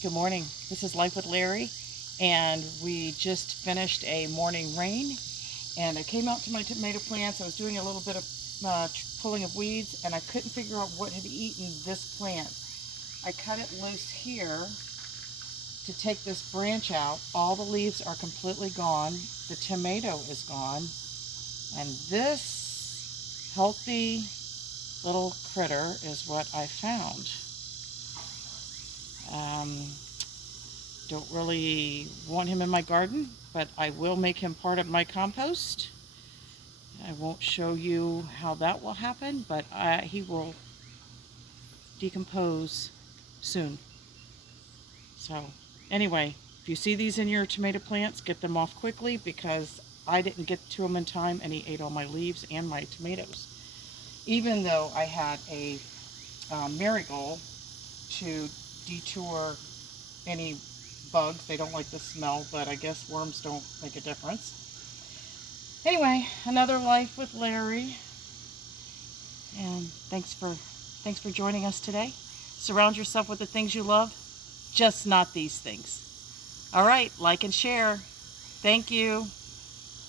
Good morning. This is Life with Larry, and we just finished a morning rain. And I came out to my tomato plants. I was doing a little bit of pulling of weeds, and I couldn't figure out what had eaten this plant. I cut it loose here to take this branch out. All the leaves are completely gone. The tomato is gone, and this healthy little critter is what I found. Don't really want him in my garden, but I will make him part of my compost. I won't show you how that will happen, but he will decompose soon. So anyway, if you see these in your tomato plants, get them off quickly because I didn't get to them in time and he ate all my leaves and my tomatoes. Even though I had a marigold to detour any bugs. They don't like the smell, but I guess worms don't make a difference. Anyway, another Life with Larry, and thanks for joining us today. Surround yourself with the things you love, just not these things. All right, like and share. Thank you.